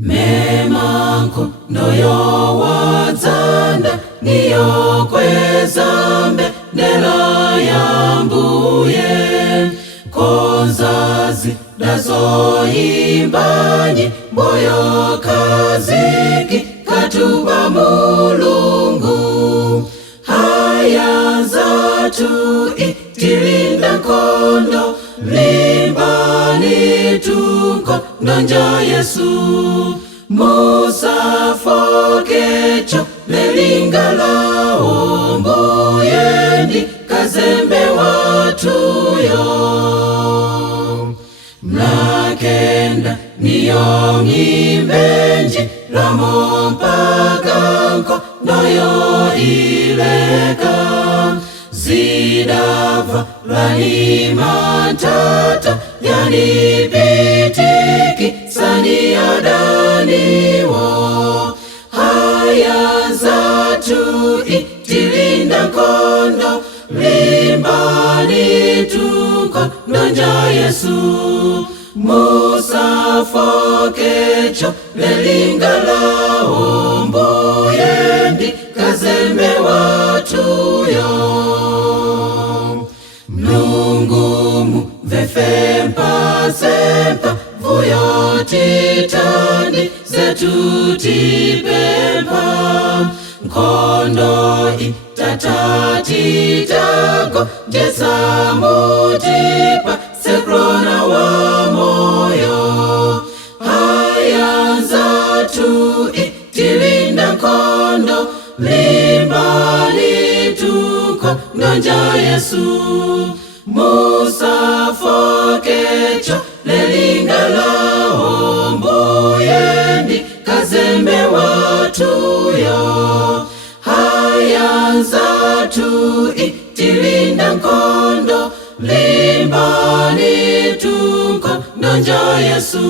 Memanko ndoyo wadzanda niyo kwezambe ndela yambuye konzazi dazoyimbanyi mboyo kaziki katuba Mulungu haya zatu itilinda nkondo limbani tunko ndonja Yesu musafokecho lelingala ombuyendi kazembe watuyo mlakenda niyo ngimbenji lamompakanko noyo ileka zidava lanimantata yanipitiki sani adaniwo haya zatu itilinda nkondo limbani tunko ndonja Yesu musafokecho lelingala ombuyendi kazembe watuyo mlungumu vefempa sempa vuyo titani zetu tipempa nkondo itatatitako jesa mutipa sekrona wa moyo haya zatu itilinda nkondo limbani tuko ndonja Yesu musafokecho lelingala ombuyendi kazembe watuyo haya zatu itilinda nkondo limbani tuko ndonja Yesu